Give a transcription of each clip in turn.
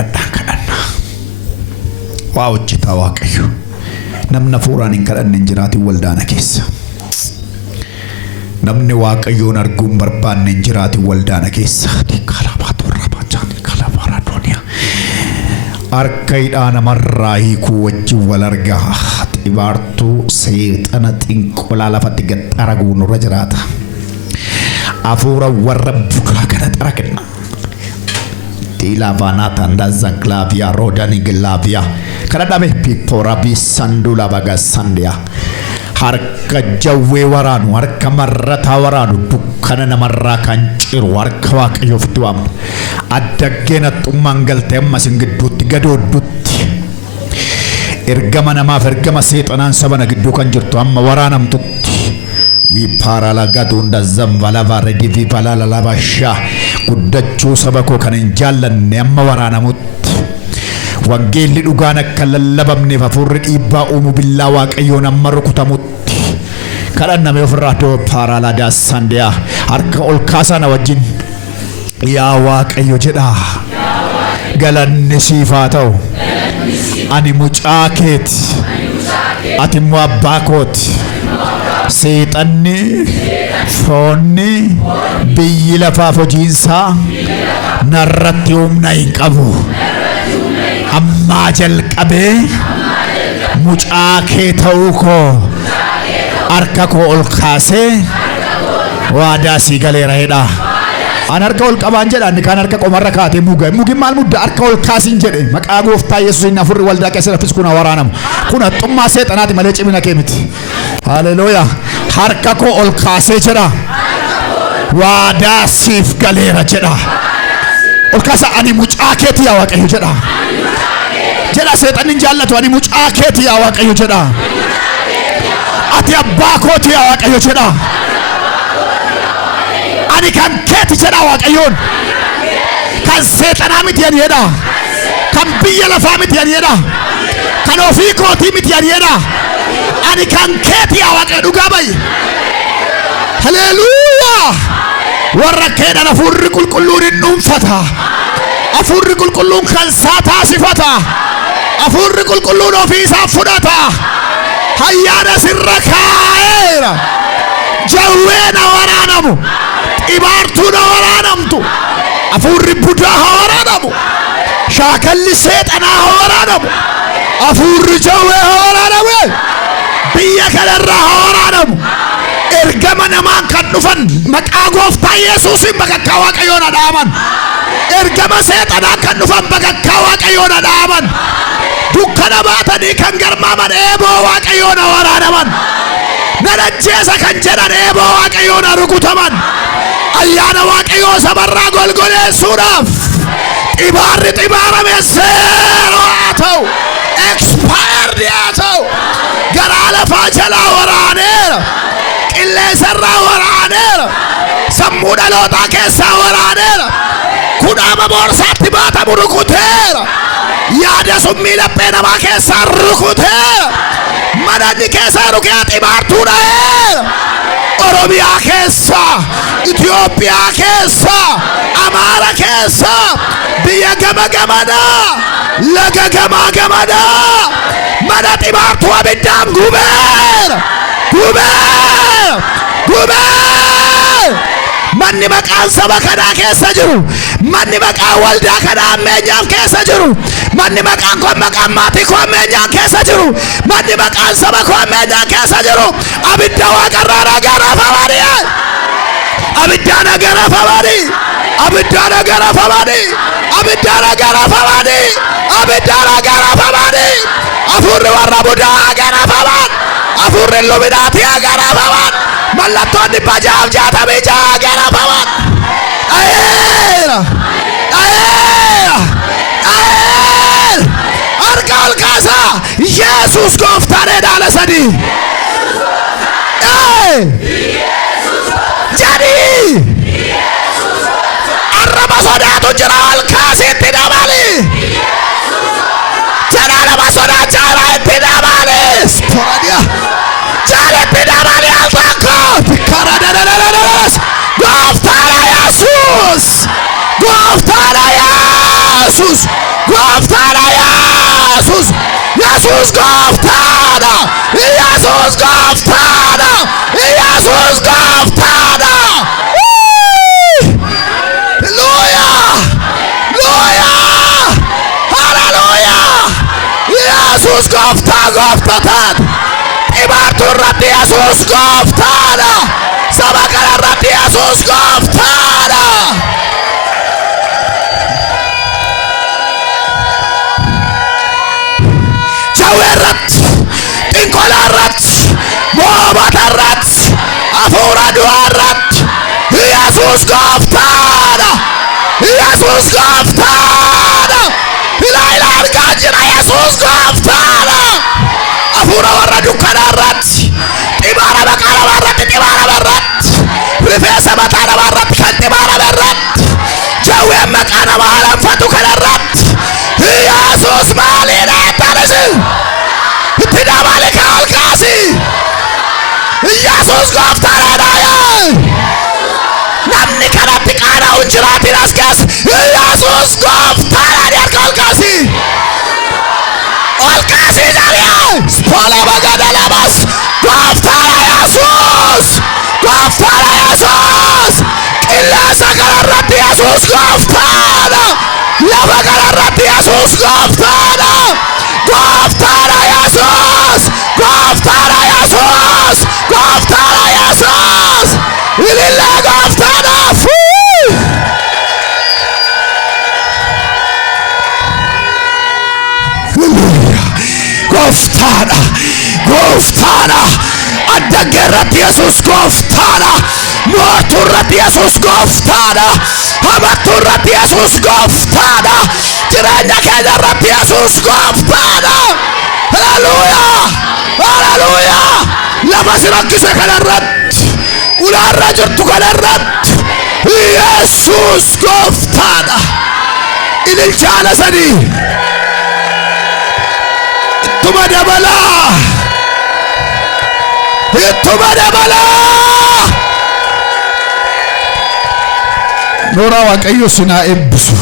kadhanna waa hojjetaa Waaqayyo namna fuuraan hin kadhanne hin jiraatin waldaana keessa namni Waaqayyoon arguun barbaanne hin jiraatin waldaana keessa Arkaidhaa namarraa hiikuu wajjin wal argaa xibaartuu seexana xinqolaa lafatti gad xaraguun nurra jiraata afuura warra bukaa kana xaragna Tilavanata ndaza glavia rodani glavia kadadame pipora bisandula baga sandia harka jawwe waranu harka marrata waranu dukkana namarraa kan ciru harka Waaqayyoof du'amu addaggeena xummangalte ammas gidduutti gadoodutti ergama namaaf ergama seexanaan sabana gidduu kan jirtu amma waraanamtutti wi parala gadunda zamvala varedi vi palala labasha guddachuu saba koo kan hin jaallanne amma waraanamutti wangeelli dhugaan akka lallabamneef hafuurri dhiibbaa uumu billaa Waaqayyoon amma rukutamutti kadhanname ofirraa doo parala daasandiyaa harka ol kaasana wajjin yaa Waaqayyo jedha galanni siif haa ta'u ani mucaa keeti ati immoo abbaa kooti seexanni foonni biyyi lafaaf hojiinsaa narratti humna hin qabu ammaa jalqabee mucaa kee ta'uu koo harka koo ol kaasee waadaa sii galeera jedha an harka ol qabaan jedha inni kan harka qomarra kaatee mugi maal mudda harka ol kaasin jedhe maqaa gooftaa Yesuusiin afurri waldaa keessa lafis kun waraanamu kun xummaa seexanaati malee cimina kee miti haleluuyaa harka koo ol kaasee jedha waadaa siif galeera jedha ol kaasa ani mucaa keeti yaa Waaqayyo jedha seexanni jaallatu ani mucaa keeti yaa Waaqayyo jedha ati abbaa kooti yaa Waaqayyo jedha ani kan keeti jedha Waaqayyoon kan seexanaa miti ani jedha kan biyya lafaa miti ani jedha kan ofii kootii miti ani jedha ani kan keeti yaa Waaqayyo dhugaa ba'i haleluuyaa warra keedhan hafuurri qulqulluun hin dhuunfata hafuurri qulqulluun kan isaa taasifata hafuurri qulqulluun ofii isaa fudhata hayyaana sirra kaa'eera jawweena waraanamu ibaartuuna waraanamtu hafuurri budaa waraanamu shaakalli seexanaa waraanamu hafuurri jawwee waraanamu biyya kanarraa waraanamu ergama namaan kan dhufan maqaa gooftaa Yesuusiin bakakkaa Waaqayyoon dhaaman ergama seexanaa kan dhufan bakakkaa Waaqayyoon dhaaman dukkana baatanii kan garmaaman eeboo Waaqayyoon waraanaman nanajjeesa kan jedhan eeboo Waaqayyoon rukutaman ayyaana Waaqayyoo sabarraa golgoleessuudhaaf xibaarri xibaarame seeroo haa ta'u expired haa ta'u garaa lafaa jalaa waraaneera qilleensarraa waraaneera sammuu dhalootaa keessaa waraaneera kudhaama boorsaatti baatamu rukuteera yaada summii laphee namaa keessaa rukuteera manadni keessaa rukee xibaartuu dha'eera Oromiyaa keessa Itoophiyaa keessa Amaara keessa biyya gama gamanaa laga gamaa gamanaa mana xibaartuu abiddaan gubeera manni maqaan saba kanaa keessa jiru manni maqaan waldaa kanaa ammeenyaaf keessa jiru manni maqaan koo maqaan maatii koo ammeenyaa keessa jiru manni maqaan saba koo ammeenyaa keessa jiru abidda waaqarraa nagaraafamanii abidda nagaraafamanii abidda nagaraafamanii abidda nagaraafamanii abidda nagaraafamanii hafuurri warra budaa nagaraafamanii hafuurri luminaatii nagaraafamanii mallattoonni bajaaf jaatamii jaa nagaraafamanii harka ol kaasaa Yesuus gooftaadha dhaala sadii jadi arraba sodaatu jira ol kaasiitti dabali jala nama sodaachaa itti dabali jaaletti dabali al takko gooftaadha Yesuus ጎፍታና ኢየሱስ ኢየሱስ ጎፍታና ኢየሱስ ጎፍታና ኢየሱስ ጎፍታና ሃሌሉያ ሃሌሉያ ሃሌሉያ ኢየሱስ ጎፍታታት ኢባርቱራት ኢየሱስ ጎፍታና ሰባቀራራት ኢየሱስ ጎፍታና ጃዌራት ኢንኮላራት ሞባታራት አፎራዱአራት ኢየሱስ ጎፍታና ኢየሱስ ጎፍታና ኢላይላር ጋጅራ ኢየሱስ ጎፍታና አፉራ ወራዱ ካራራት ጢባራ በቃራራት ጢባራ በራት ሪፈሰ በቃራራት ከጢባራ በራት ጃዌ መቃና ማለም ፈቱ ካራራት ኢየሱስ ማሌና ታረስ ትዳባለ ካልካሲ ኢየሱስ ጎፍታና namni kanatti qaana'uun jiraatiin as keessa Yesuus gooftaadhaan harka ol kaasii jaalee spola bagada lamas gooftaadha Yesuus qilleensa kanarratti Yesuus gooftaadha lafa kanarratti Yesuus gooftaadha Yesuus ilillee gooftaadha gooftaadha addaggeerratti Yesuus gooftaadha mooturratti Yesuus gooftaadha hamatturratti Yesuus gooftaadha jireenya keenyarratti Yesuus gooftaadha haleluuya lafa si rakkise kanarratti ulaarra jirtu kanarratti Yesuus gooftaadha ililchaana sadii ittuma dabala noora waaqayyo sinaa eebbisu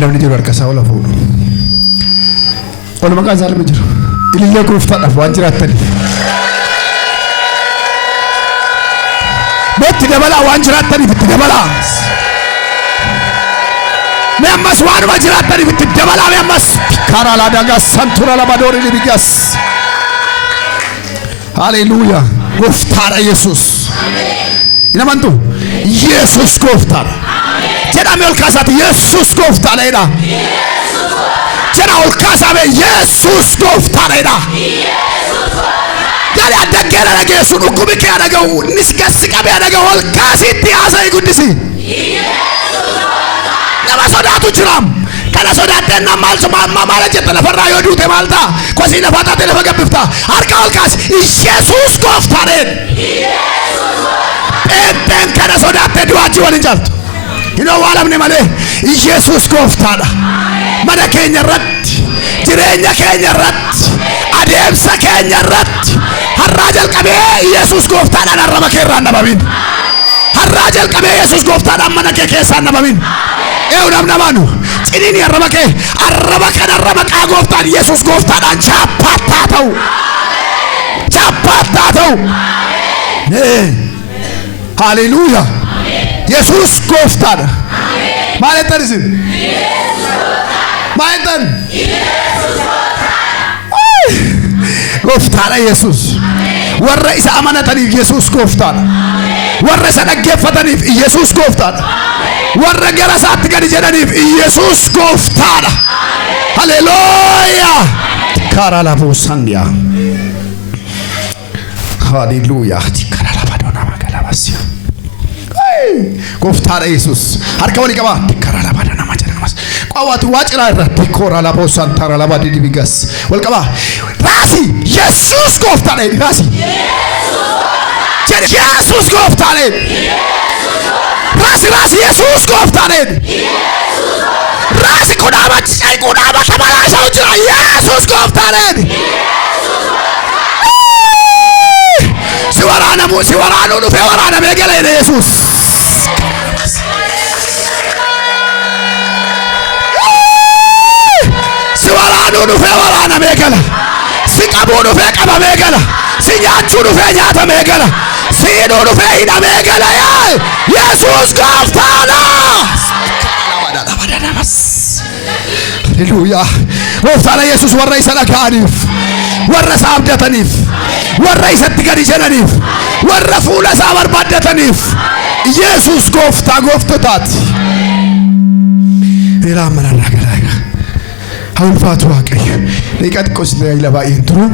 namni jiru harkasaa ola fuudhu ol maqaan isaa lama jiru ilillee gooftaadhaaf waan jiraataniif itti dabalaa waan jiraataniif itti dabalaa mee ammas waanuma jiraataniif itti dabalaa mee ammas karaa laadagaa santura labadoori libigas haleluuya gooftaadha Yesuus inamantu Yesuus gooftaadha jedhame ol kaasaati Yesuus gooftaadha jedha ol kaasaame Yesuus gooftaadha Gari addaggeera dhageessu dhukkubni kee dhaga'u nisgassi qabee dhaga'u ol kaasiitti haasa'ii guddisi nama sodaatu jiraam kana sodaattee maal jette lafarraa yoo duute maal ta'a kosii lafa taate lafa gabbifta harka ol kaasi Yesuus gooftaadhaan phenxeen kana sodaattee du'aachi waliin jaaltu hin owwaalamne malee Yesuus gooftaadha mana keenya irratti jireenya keenya irratti adeemsa keenya irratti har'aa jalqabee Yesuus gooftaadhaan arraba kee irraa nabamin har'aa jalqabee Yesuus gooftaadhaan mana kee keessaa nabamin eewuudhaaf namaanu ciniini arraba kee arraba kanarra maqaa gooftaan Yesuus gooftaadhaan chaappaattaa ta'u haleluuya Yesuus gooftaadha maal jettan isin maal jettan gooftaadha Yesuus warra isa amanataniif Yesuus gooftaadha warra isa dhaggeeffataniif Yesuus gooftaadha warra gara isaatti gadi jedhaniif Yesuus gooftaadha haleluuya karaa lafuu sandiyaa haleluuya karaa lafa doonaa magaalaa baasiya gooftaadha Yesuus harka walii qabaa karaa lafa doonaa magaalaa qawwaatu waacilaa irratti koraa lafuu santaara lafa didibigas wal qabaa raasi Yesuus gooftaadha raasi Yesuus gooftaadha raasi Yesuus gooftaadha raasi kunaama tabalaa isaa jira Yesuus gooftaadha si waraanu dhufe waraanamee gala Yesuus. Si waraanu dhufe waraanamee gala. Si qabuu dhufe qabamee gala. Si nyaachuu dhufe nyaatamee gala. Si hidhuu dhufe hidhamee gala. Yesuus gooftaadha. Haleluuyaa. Gooftaan Yesuus warra isa dhaga'aniif, warra isa abdataniif, warra isatti gadi jedhaniif, warra fuula isaa barbaaddataniif Yesuus gooftaa gooftotaati. Ilaa manarraa galaa ulfaatu Waaqayyo. Dhiqat qoslee ila baay'een turu.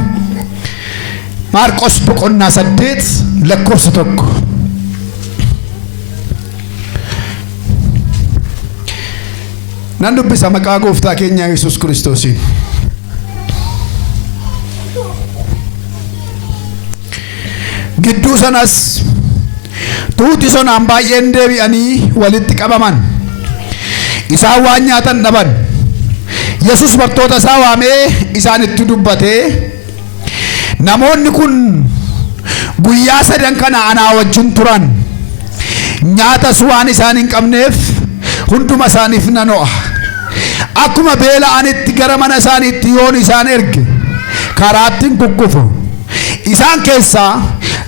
Maarqos boqonnaa 8 lakkoofsa 1. Nan dubbisa maqaa gooftaa keenya Yesuus Kiristoosiin. Gidduu sanas tuuti sonaan baay'een deebi'anii walitti qabaman. Isaan waan nyaatan dhaban. Yesuus bartoota isaa waamee isaanitti dubbatee, namoonni kun guyyaa 3 kana anaa wajjin turan. Nyaatas waan isaan hin qabneef hunduma isaaniif nan ho'a. Akkuma beela'anitti gara mana isaaniitti yoon isaan erge karaatti hin kukkufu. Isaan keessaa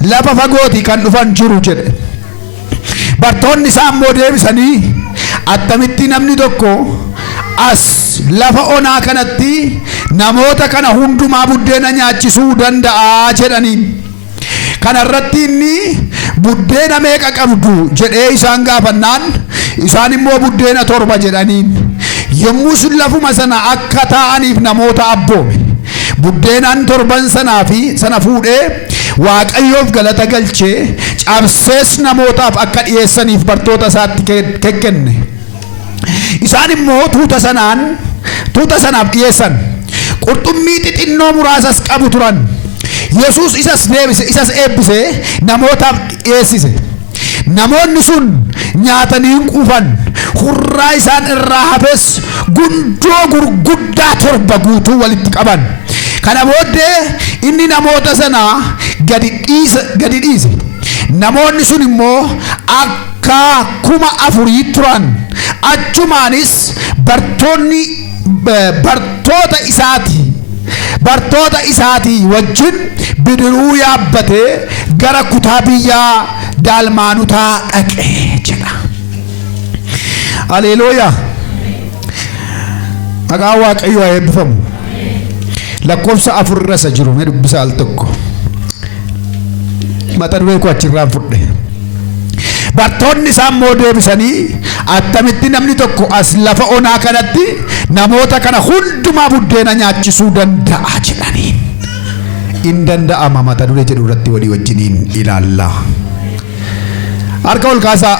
lafa fagootii kan dhufan jiru jedhe. Bartoonni isaa immoo deebisanii, attamitti namni tokko as lafa onaa kanatti namoota kana hundumaa buddeena nyaachisuu danda'a jedhaniin. Kana irratti inni, buddeena meeqa qabdu jedhee isaan gaafannaan, isaan immoo buddeena 7 jedhaniin. Yommus lafuma sana akka taa'aniif namoota abboome. Buddeenaan 7 sana fuudhee Waaqayyoof galata galchee cabsees namootaaf akka dhiyeessaniif bartoota isaatti kenne. Isaan immoo tuuta sanaaf dhiyeessan. Qurxummii xixinnoo muraasas qabu turan. Yesuus isas eebbisee namootaaf dhiyeessise. Namoonni sun nyaatanii hin quufan. Hurraa isaan irraa hafes gundoo gurguddaa 7 guutuu walitti qaban. Kana booddee inni namoota sana gadi dhiise. Namoonni sun immoo akka 4,000 turan. Achumaanis bartoota isaatii wajjin bidiruu yaabbatee gara kutaa biyyaa Daalmaanutaa dhaqee jedha. Haleluuyaa. Maqaan Waaqayyoo haa eebbifamu. Lakkoofsa 4 irra isa jiru mee dubbisa al tokko. Mata duree koo achirraan fudhe. Bartoonni isaa immoo deebisanii, attamitti namni tokko as lafa onaa kanatti namoota kana hundumaa buddeena nyaachisuu danda'a jedhaniin. In danda'ama mata duree jedhu irratti walii wajjiniin ilaalla. Harka ol kaasaa.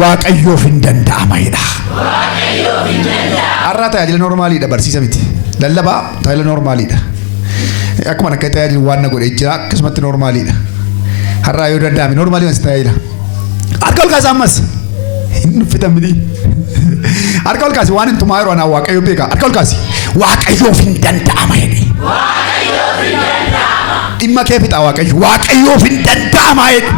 Waaqayyoof hin danda'amayidha. Waaqayyoof hin danda'ama. Har'a tajaajila normaaliidha, barsiisa miti. Lallabaa tajaajila normaaliidha. Akkuma akka tajaajila waan na godhee jira akkasumatti normaaliidha. Har'a yoo danda'ame normaalii wanti tajaajila. Harka ol kaasaa ammas. Hin uffitan miti. Harka ol kaasi waan hin tumaa yeroo anaa Waaqayyoo beeka. Harka ol kaasi. Waaqayyoof hin danda'ama jedhe. Waaqayyoof hin danda'ama. Dhimma kee fixa Waaqayyo. Waaqayyoof hin danda'ama jedhe.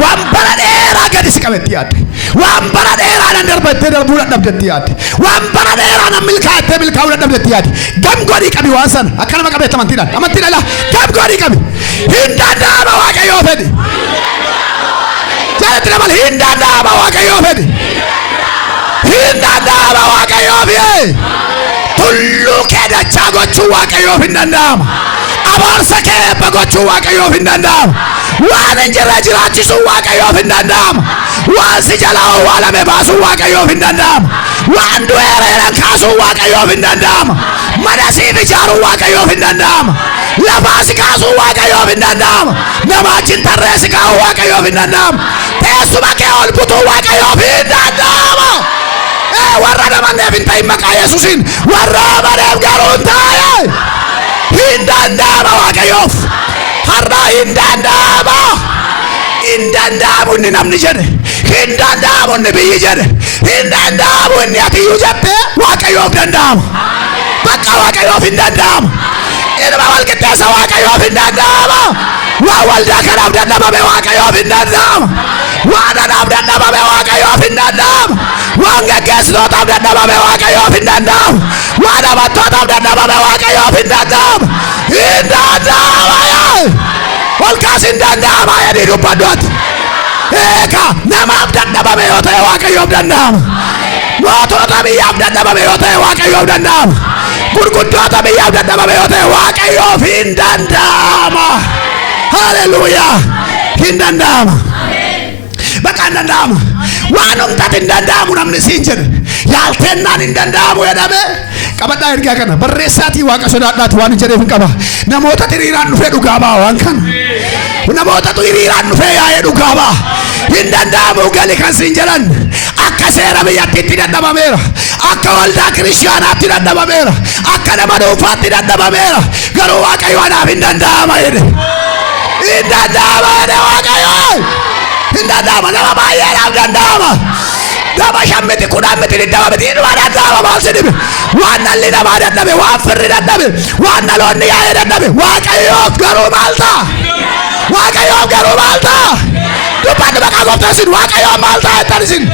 Waan bara dheeraa gadi si qabetti yaadde. Waan bara dheeraa nan darbattee darbuu dadhabdetti yaadde. Waan bara dheeraa nan milkaattee milkaa'uu dadhabdetti yaadde. Gamgoodii qabi waan sana. Akka nama qabeetta amantiidhaan. Amantiidhaan laa. Gamgoodii qabi. Hin danda'ama Waaqayyoo fedhi. Jaalatti nama hin danda'ama Waaqayyoo fedhi. Hin danda'ama Waaqayyoo fedhi. Tulluu kee dachaa gochuu Waaqayyoof hin danda'ama. Abaarsa kee eebba gochuu Waaqayyoof hin danda'ama. Waan hin jirre jiraachisuu Waaqayyoof hin danda'ama. Waan si jalaa owwaalame baasuu Waaqayyoof hin danda'ama. Waan du'ee reeran kaasuu Waaqayyoof hin danda'ama. Mana siif ijaaruu Waaqayyoof hin danda'ama. Lafaa si kaasuu Waaqayyoof hin danda'ama. Nama wajjin tarree si kaa'uu Waaqayyoof hin danda'ama. Teessuma kee ol butuu Waaqayyoof hin danda'ama. Warra namanneef hin ta'in maqaa Yesuusiin, warra amaneef garuu hin taane. Hin danda'ama Waaqayyoof. Har'a hin danda'ama. Hin danda'amu inni namni jedhe. Hin danda'amu inni biyyi jedhe. Hin danda'amu inni atiyyuu jette. Waaqayyoof danda'ama. Bakka Waaqayyoof hin danda'ama. Ilma wal qixxeessa Waaqayyoof hin danda'ama. waldaa kanaaf dadhabame waaqayyoof hin danda'amu. Waan anaaf dadhabame waaqayyoof hin danda'amu. Waan geggeessitootaaf dadhabame waaqayyoof hin danda'amu. Waan amantootaaaf dadhabame waaqayyoof hin danda'amu. Hin danda'amu. Ol kaas hin danda'amu jedhii dubbadhuuti. Eeka namaaf dadhabame yoo ta'e waaqayyoof danda'ama. Mootota biyyaaf dadhabame yoo ta'e waaqayyoof danda'ama. Gurguddoota biyyaaf dadhabame yoo ta'e waaqayyoof hin danda'ama. Haleluuyaa. Hin danda'ama. Bakka hin danda'ama. Waan humnatti hin danda'amu namni siin jedhe yaalteennaan hin danda'amu jedhame. Qabadhaa ergaa kana barreessaatii waaqa sodaadhaati waan hin jedheef hin qaba. Namoota hiriiraan dhufee dhugaa ba'a waan kana. Namoota hiriiraan dhufee yaa'ee dhugaa ba'a. Hin danda'amu gali kan siin jedhan akka seera biyyattiitti dadhabameera. Akka waldaa kiristaanaatti dadhabameera. Akka nama dhuunfaatti dadhabameera. Garuu waaqayyo anaaf hin danda'ama jedhe. Hin danda'ama jedhe waaqayyo. Hin danda'ama nama baay'eedhaaf danda'ama. Nama shammiti kudhan miti dhidhama miti dhuma danda'ama maal jedhime. Waan dhalli namaa dadhabe waan firri dadhabe waan dhaloonni yaa'ee dadhabe waaqayyoof garuu maal ta'a? Waaqayyoof garuu maal ta'a? Dubbanni maqaa gooftaa isin waaqayyoof maal ta'a jettan isin?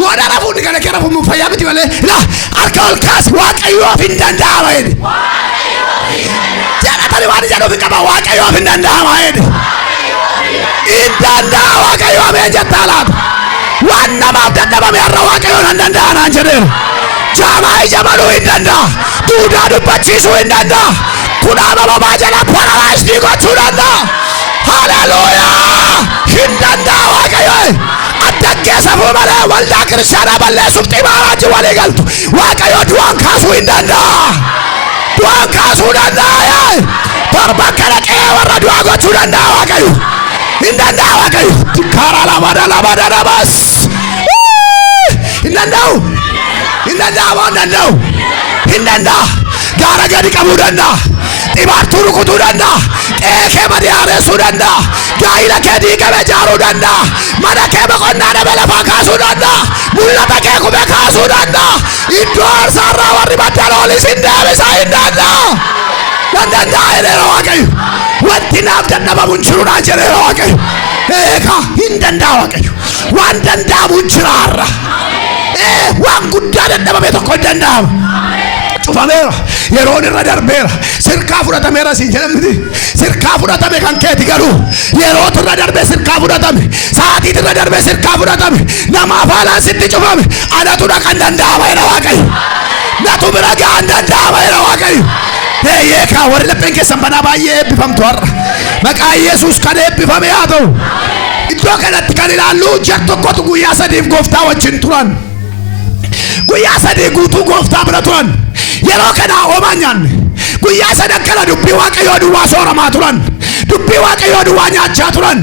Yoo dhala fuudhi kana kera fuumuun fayyaa miti malee ila harka ol kaasi waaqayyoof hin danda'ama jedhe. Jaalatani waan jedhuuf hin qaba waaqayyoof hin danda'ama jedhe. Hin danda'a waaqayyoof hin jettaa laata. Waan namaaf dadhabame har'a waaqayyoon hin danda'a naan jedheera. Jaamaa ija maluu hin danda'a. Duudaa dubbachiisuu hin danda'a. Kudhaama bobaa jala paralaayistii gochuu danda'a. Haleluuyaa. Hin danda'a waaqayyoon. Addaggeessa fuumalee waldaa kiristaanaa balleessuuf ximaaraa walii galtu. Waaqayyoon du'aan kaasuu hin danda'a. Du'aan kaasuu danda'a. Torba kana qe'ee warra du'aa gochuu danda'a waaqayyo. Hin danda'a waaqayyo. Karaa lamada namaas. Hin danda'u. Hin danda'a waan danda'u. Hin danda'a. Gaara gadi qabuu danda'a. Dhibaartuu rukutuu danda'a. Qe'ee kee badii haareessuu danda'a. Gaa'ila kee diigame ijaaruu danda'a. Mana kee boqonnaa dhabe lafaa kaasuu danda'a. Mul'ata kee qubee kaasuu danda'a. Iddoo aarsaarraa warri baddaloolis hin deebisa hin danda'a. Nan danda'a jedheera waaqayyo. Wanti naaf dadhabamu hin jiru naan jedheera waaqayyo. Eegaa hin danda'a waaqayyo. Waan danda'amu hin jira har'a. Waan guddaa dadhabame tokko hin danda'amu. Cufameera yeroon irra darbeera. Sirkaa fudhatameera siin jedhamti. Sirkaa fudhatame kan keeti garuu yerootu irra darbe sirkaa fudhatame. Sa'aatiitu irra darbe sirkaa fudhatame. Namaaf haalaan sitti cufame. Anatu dhaqan danda'ama jedha waaqayyo. Natu bira ga'an danda'ama jedha waaqayyo. Eeyyee warri lapheen keessan banaa baay'ee eebbifamtu har'a. Maqaa Yesuus kan eebbifame haa ta'u. Iddoo kanatti kan ilaallu jar tokkotu guyyaa sadiif gooftaa wajjin turan. Guyyaa sadii guutuu gooftaa bira turan. Yeroo kana homaa nyaanne. Guyyaa sadan kana dubbii waaqayyoo duwwaa sooramaa turan. Dubbii waaqayyoo duwwaa nyaachaa turan.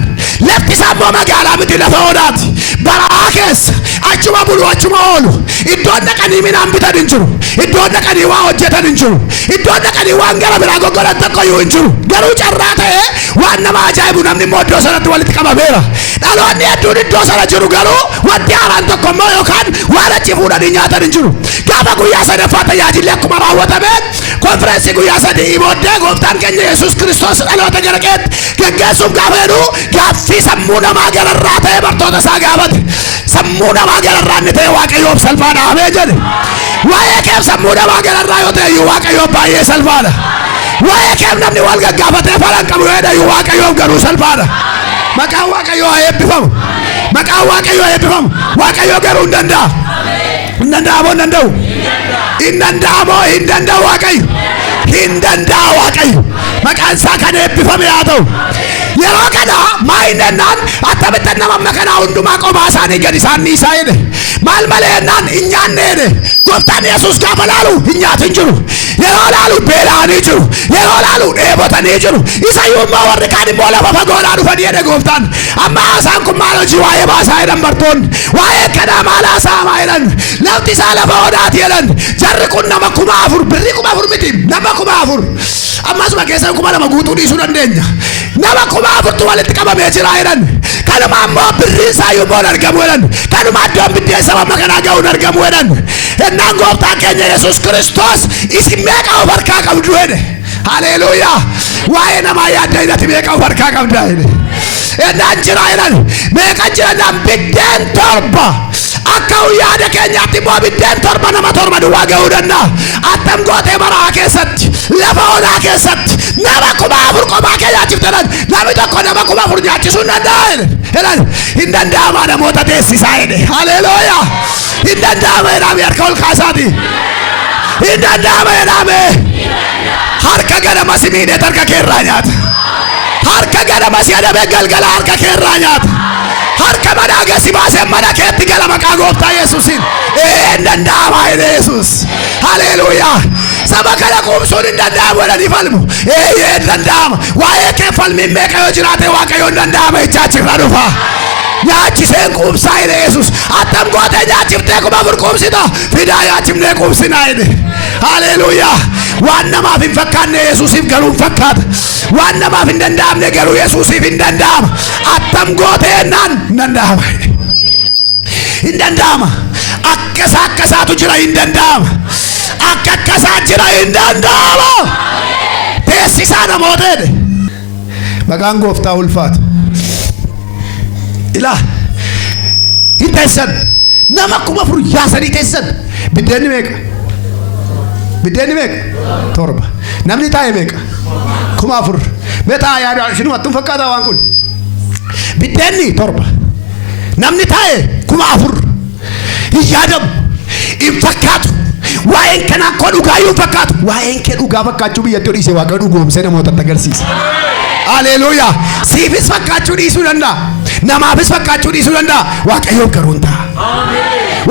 Lafti isaa immoo magaalaa miti lafa odaati. Baraa keessa achuma bulu achuma oolu. Iddoon dhaqanii midhaan bitan hin jiru. Iddoon dhaqanii waa hojjetan hin jiru. Iddoon dhaqanii waan gara biraa goggolan tokkoyyuu hin jiru. Garuu carraa ta'ee waan nama ajaa'ibu namni immoo iddoo sanatti walitti qabameera. Dhaloonni hedduun iddoo sana jiru garuu wanti haaraan tokko immoo yookaan waan achi fuudhanii nyaatan hin jiru. Gaafa guyyaa sadaffaa tajaajilli akkuma raawwatame konferensii guyyaa sadii booddee gooftaan keenya Yesuus Kiristoos dhaloota gara keetti geggeessuuf gaafa jedhu gaaffii sammuu namaa gararraa ta'e bartoota isaa gaafate. Sammuu namaa gararraa inni ta'e waaqayyoof salphaadha amee jedhe. Waa'ee keef sammuu namaa gararraa yoo ta'e iyyuu waaqayyoof baay'ee salphaadha. Waa'ee keef namni wal gaggaafatee falan qabu yoo ta'e iyyuu waaqayyoof garuu salphaadha. Maqaan waaqayyoo haa eebbifamu. Maqaan waaqayyoo haa eebbifamu. Waaqayyoo garuu hin danda'a. Hin danda'a moo hin danda'u? Hin danda'a moo hin danda'u waaqayyo? Hin danda'a waaqayyo. Maqaan isaa kan eebbifame haa ta'u. Yeroo kana maayinennaan attamitti nama kanaa hundumaa kophaa isaanii gadi isaan dhiisaa jedhe. Maal malee ennaan hin nyaanne jedhe. Gooftaan Yesuus gaafa laalu hin nyaatu hin jiru. Yeroo laalu beela'anii jiru. Yeroo laalu dheebotanii jiru. Isayyuu immoo warri kaan immoo lafa fagoodhaa dhufanii jedhe gooftaan. Amma haasaan kun maal hojii waa'ee baasaa jedhan bartoonni. Waa'ee kanaa maal haasaa'amaa jedhan. Lafti isaa lafa odaati jedhan. Jarri kun nama 4,000 birrii 4,000 miti. Nama 4,000. Ammasuma keessa 2,000 guutuu dhiisuu dandeenya. Nama 4,000 walitti qabamee jira jedhan. Kanuma ammoo birriin isaayyuu immoo argamu jedhan. Kanuma iddoon biddeen sababa kanaa ga'uun argamu jedhan. Ennaan gooftaan keenya Yesuus Kiristoos isin meeqa of harkaa qabdu jedhe. Hallelujah. Waa'ee namaa yaadda irratti meeqa of harkaa qabdaa jedhe. Ennaan jira jedhan meeqa jira nan biddeen torba. Akka yaada keenyaatti immoo biddeen torba nama torba duwwaa ga'uu danda'a. Attam gootee baraa keessatti lafa onaa keessatti nama 4,000 kophaa kee nyaachiftan namni tokko nama 4,000 nyaachisuu hin danda'a jedhan. Hin danda'ama namoota teessisaa jedhe. Hallelujah. Hin danda'ama jedhame harka ol kaasaati. Hin danda'ama jedhame. Harka ganama simiidhee harka keerraa nyaata. Harka ganama si adabee galgala harka keerraa nyaata. Harka mana agasi baasee mana keetti gala maqaa gooftaa Yesuusiin. Hin danda'ama Yesuus. Hallelujah. Saba kana quubsuun hin danda'amu jedhanii falmu. Hin danda'ama. Waa'ee kee falmiin meeqa yoo jiraate Waaqayyo hin danda'ama ichaachirra dhufa. Nyaachiseen quubsaa jedhe Yesuus. Attam gootee nyaachiftee 4,000 quubsita. Fidaa nyaachifnee quubsinaa jedhe. Hallelujah. Waan namaaf hin fakkaanne Yesuusiif garuu hin fakkaata. Waan namaaf hin danda'amne garuu Yesuusiif hin danda'ama. Attam gootee naan hin danda'ama. Hin danda'ama. Akkasaatu jira hin danda'ama. Akkasaa jira hin danda'ama. Teessisaa namoota jedhe. Maqaan gooftaa ulfaatu. Ilaa hin teessan nama 4,000 yaasanii teessan. Biddeenni meeqa? Biddeenni meeqa? 7. Namni taa'e meeqa? 4,000. Meetaa yaada sinumatti hin fakkaata waan kun. Biddeenni 7. Namni taa'e 4,000. Hin yaadamu. Hin fakkaatu. Waa'een kana akka dhugaa hin fakkaatu. Waa'een kee dhugaa fakkaachuu biyyatti dhiisee Waaqayyo dhugoomsee namootatti agarsiisa. Hallelujah. Siifis fakkaachuu dhiisuu danda'a. Namaafis fakkaachuu dhiisuu danda'a. Waaqayyoof garuu hin ta'a.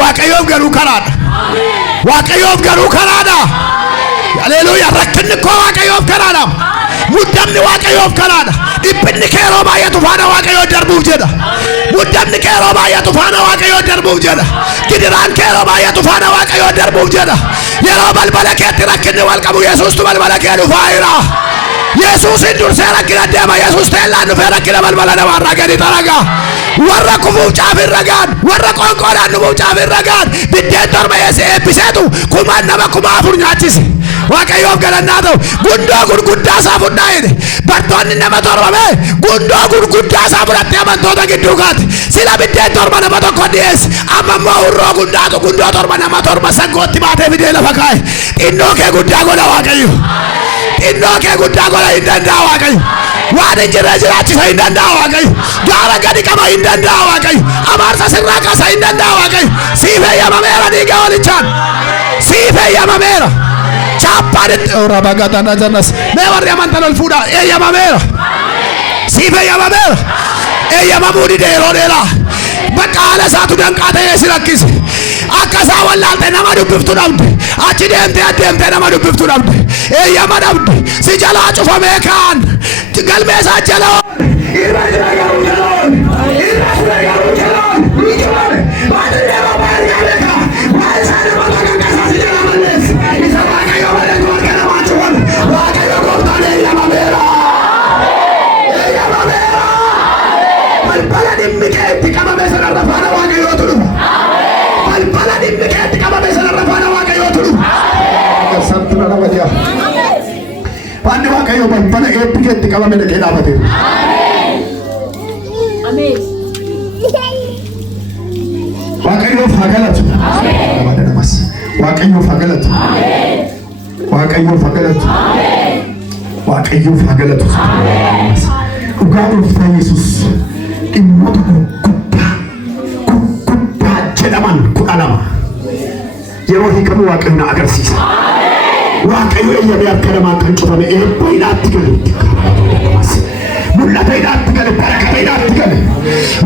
Waaqayyoof garuu karaadha. Waaqayyoof garuu karaadha. Hallelujah. Rakkinni koo Waaqayyoof karaadha. Muddamni Waaqayyoof karaadha. Dhiphinni kee yeroo baay'atu faana Waaqayyoo darbuuf jedha. Muddamni kee yeroo baay'atu faana Waaqayyoo darbuuf jedha. Gidiraan kee yeroo baay'atu faana Waaqayyoo darbuuf jedha. Yeroo balbala keetti rakkinni wal qabu Yesuustu balbala kee dhufaa jira. Yesuus dursee rakkina deema. Yesuus teellaan dhufee rakkina balbala namarraa gadi xaraga. Warra kufuuf caafin ragaan, warra qoonqoodhaan dhumuuf caafin ragaan. Biddeen torba eebbiseetu 1,000 nama 4,000 nyaachise. Waaqayyoof galannaa ta'u. Gundoo gurguddaa isaa fudhaa jedhe. Bartoonni nama torbame gundoo gurguddaa isaa fudhattee amantoota gidduu kaate. Sila biddeen torba nama tokko dhiyeesse. Amma immoo urroo gundaatu gundoo torba nama torba saggootti baatee fidee lafa kaa'e. Xinnoo kee guddaa godha Waaqayyo. Xinnoo kee guddaa godha hin danda'a Waaqayyo. Waan hin jirre jiraachisa hin danda'a Waaqayyo. Gaara gadi qaba hin danda'a Waaqayyo. Abaarsa sirraa kaasa hin danda'a Waaqayyo. Siif eeyyamameera dhiiga walichaan. Siif eeyyamameera. Chaappaan itti rabagatana janas. Mee warri amantan ol fuudhaa eeyyamameera. Siif eeyyamameera. Eeyyamamuu dide yeroo dheeraa. Bakka haala isaatu danqaa ta'ee si rakkise. Akka isaa wallaalte nama dubbiftu dhabde. Achi deemtee nama dubbiftu dhabde. Eeyyama dhabde. Si jalaa cufamee kaan. Galmee isaa jaloon. Irra jira garuu jaloon. Irra jira garuu jaloon. Ijoolle. Baatee deemaa baay'ee gaaleeka. Baay'ee isaanii bakka kakkasaa si jala mallees. Isa Waaqayyo malee toorka namaa cufan. Waaqayyo gooftaan eeyyamameera. Eeyyamameera. Balbala dhimmi kee itti qabame sanarra faana Waaqayyootu dhufa. Balbala dhimmi kee itti qabame sanarra faana Waaqayyootu dhufa. Santura nama jaa. Waan Waaqayyo balbala eebbi kee itti qabame dhaqee dhaabateera. Ameen. Waaqayyoof haa galatu. Namada namas. Waaqayyoof haa galatu. Waaqayyoof haa galatu. Waaqayyoof haa galatu. Dhugaa gooftaa Yesuus dhimmoota gurguddaa jedhaman 12 yeroo hiikamu Waaqayyo na agarsiisa. Waaqayyo eeyyamee harka namaan kan cufame eebba hidhaatti gale. Mul'ata hidhaatti gale. Barakata hidhaatti gale.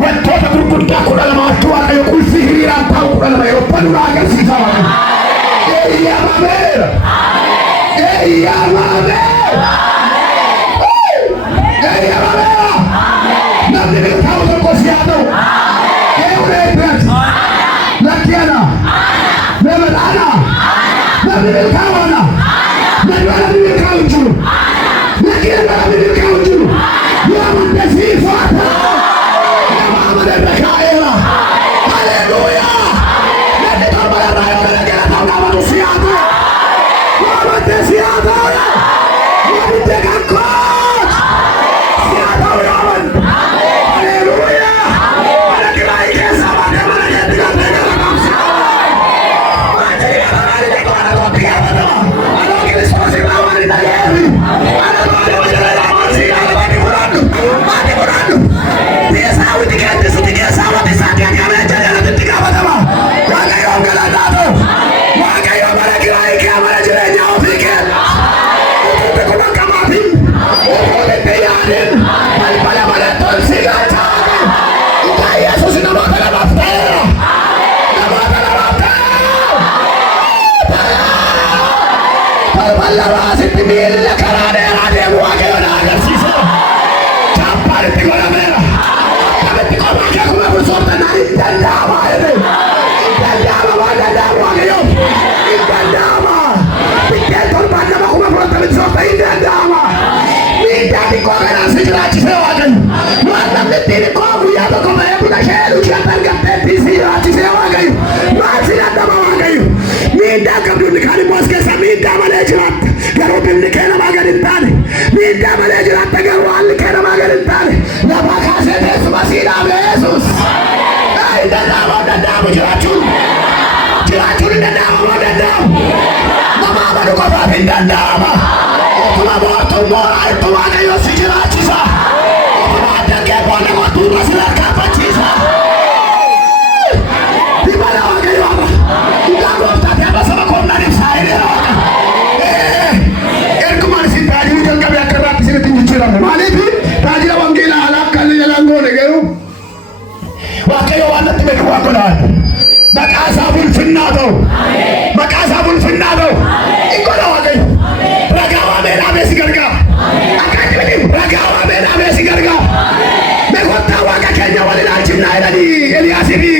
Wantoota gurguddaa 12 Waaqayyo qulfii hiriiraan taa'u 12 yeroo bal'aa agarsiisa Waaqayyo. Eeyyamameera. Eeyyamameera. Eeyyamameera. Namni beekamu tokko si haa ta'u. Eeyyamameera. Lakkiana. Namadaana. Namni beekamu ana. Namni beekamu jiru. Lakkiana namni beekamu jiru. Yaamante siifaata. Yaamamade bekaa'eera. Haleluuyaa. Namni torba irraa yoo dalagaa ta'u namatu si haa ta'u. Yaamante si haa ta'u. tuna sheru kia tangate pisi ati se wagayu masi anda wagayu minda kabdun kali moske sa minda malejirat garo bimni kena magarin tane minda malejirat garo al kena magarin tane la bakase Yesu masira Jesus ai da damu jirachun da damu mama baru ko ba bindanda ma tuma borto mora tuma ga yosi jirachisa tuma da ke bona ko tu masila kapachisa di bala ga yoma da ko ta ba sama ko na ni saire kumar si taji jang ka ba karra pisine tin chira mali bi taji la wangila ala kan ya lango ne geru wa kayo wana tibe ko ko na makasabul finnado makasabul finnado ikono wa kayo ragawa me na besi garga akati ragawa me na besi garga me kota wa ka kenya wala na china ni eliasiri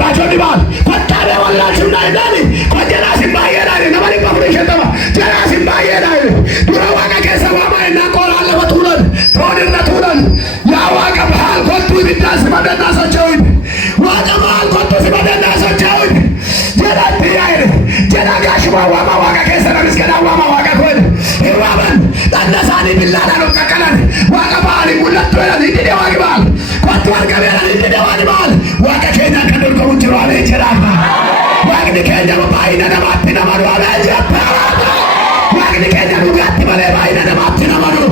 rajo di bal kota re wala china ni ko jana simba yera ni na mari population tama jana simba yera ni dura wa ka kesa wa ma na ko ala watulan todir na tulan ya wa ka bahal ko tu bitas madana sa join wa jamal ko tu madana sa join jana tiaire jana gashwa wa ma wa ka kesa na miskana wa ma wa ka ko iraban danda sani billana no kakalan wa ka bali mulat to ni de wa ka bal ko tu wa ka bela ni de wa ka bal wa ka kenya ka dur ko unjiro ale jara wa ka de kenya ma bai na ma tina ma wa ba ja pa wa ka de kenya no gatti ma le bai na ma tina ma no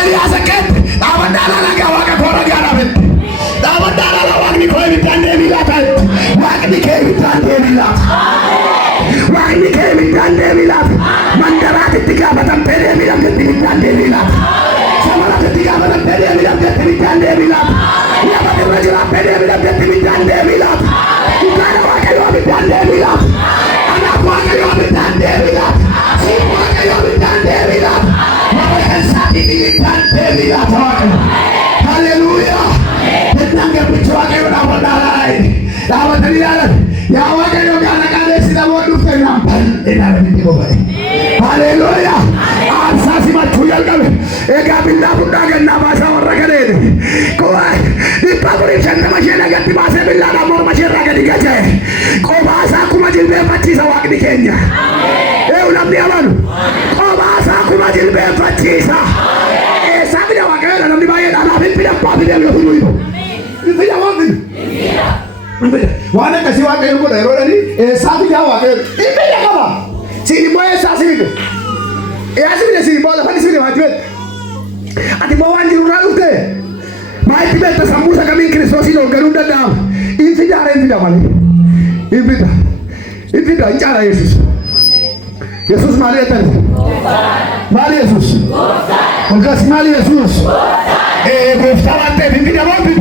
Elias aket abandala la ga wa ka ko ra ga na bet abandala la wa ni ko mi tande mi la ta wa ka de ke mi tande mi la wa ni ke mi tande mi la mandara ketika batam pede mi la ketika tande mi la samara ketika batam pede mi la ketika tande mi la ya batam rajula pede mi la ketika tande mi la ukana wa ka yo mi tande mi la ana wa ka yo mi tande mi la si wa ka yo mi tande mi la wa ka sa di mi tande mi la haleluya tetanga pichwa ka yo na bandala dawa dalila ya wa ka yo kana kana sida wodu fena ina ni ko bai haleluya asasi machuyal kabe ega binda bunda ga na basa warra gade ko di pagore channa machena gatti basa billa na mor machera ga digaje ko basa kuma jilbe patisa wa di Kenya unamdia banu ko basa kuma jilbe patisa sabida wa ga na mdibaye na bipida papida lo huyo bipida wangu wana kasi wa ga yuko da ro ni sabida wa ga bipida kama sini moyo sasa hivi asibile sini bola fani sini watu ati mwanji unaluke mai tibeta sambusa kama Kristo sio garunda dawa infida mali infida njara Yesus mali tani mali Yesus onkas mali Yesus kuftarante infida wapi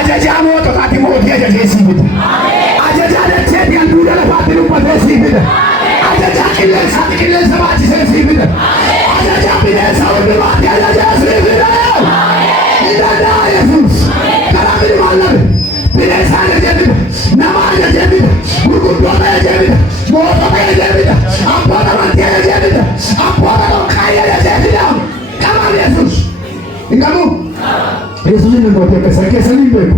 ajaja moto kati moto ajaja Yesu ajaja tete andura la patri kwa Yesu ajaja kile sabati sisi bila ajaja bila sababu bila ajaja sisi bila ila Yesus karabili malabe bila sana jebi na maana jebi kukutoa jebi moto jebi apana mantia jebi apana kaya jebi kama Yesus ingamu Yesus ni ngoja kesa ni mbele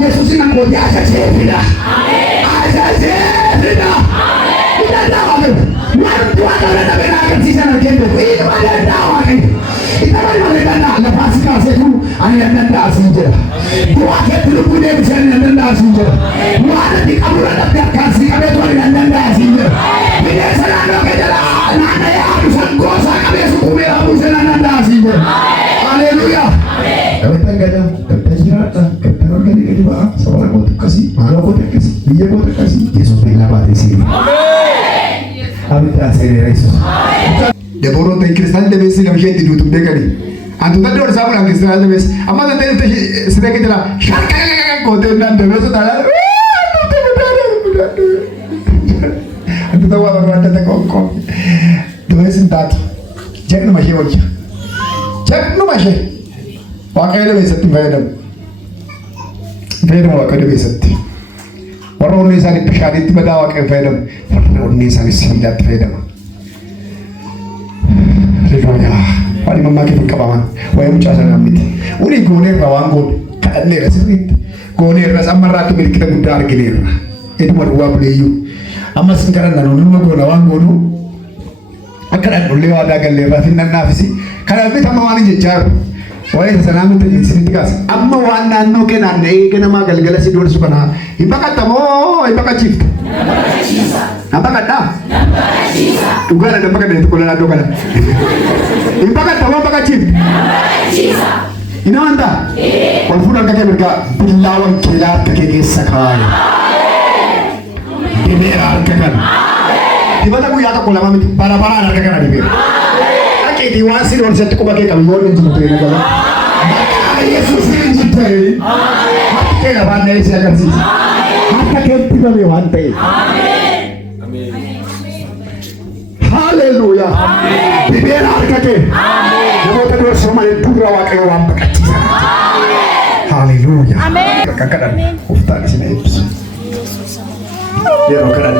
Yesus ni ngoja acha jebi amen acha jebi dawa mtu anaona bena katika na kendo ile wala dawa itabali wale na pasika zetu anaenda asinjera kwa kitu kule mchana anaenda asinjera wala dikamura na kazi kama tu anaenda asinjera bila sana ndo kajala na ya kusangoza kabisa kumela mzee anaenda asinjera haleluya amen tangada tajirata katarogani kadiba sawa kwa kasi mara kwa kasi biye kwa kasi Yesu bila batisi abita sere reso de boro te cristal de besi na gente do tudo gari antu da dor sabu na cristal de besi amma da te se de que la shaka ko te na de beso da antu da wa ba ta ko do es intato jack no mache hoje jack no mache wa ka de besi vedam wa ka de besi warro ne sari pishadi ti bada wa ka vedam warro sari sinda ti vedam Haleluya. Wali mama ke kabawan. Wa mucha sana miti. Uli gone rawango kadhanneera sirriitti. Gooneerras amma irraatti milkita guddaa argineerra. Eduma duwwaa buleeyyuu. Ammas hin kadhanna nuunuma goona waan goonuu. Akka dhadhollee waadaa galleerraa finnannaafisi. Kanaaf bitama waan jechaa jiru. Waa'ee sanaa miti isinitti kaasa. Amma waan naannoo kee naanna'ee ganamaa galgala si doorsu kana hin baqatta moo hin baqachiifta? Hin baqadhaa? Dhugaadha hin baqadha tokko naannoo kana. Hin baqatta moo baqachiifta? Hin amantaa? Ol fuudhan akka kee mirgaa billaawwan keelaa harka kee keessa kaa'e. Dibeera harka kana. Dibata guyyaa tokko lama miti bara baraan harka kana dibeera. Dhaqeetii waan si doorsetti quba kee qabu yoo hin jiru ta'e nagala. Maqaa Yesuus hin jiru ta'e. Harka kee lafaan dha'ee si agarsiisa. Harka keetti dibame waan ta'e. Haleluuyaa. Dibeera harka kee. Namoota doorsoo malee dura waaqayyo waan baqachiisa. Haleluuyaa. Akka kadhan uftaan isin eebbisu. Yeroo kadhan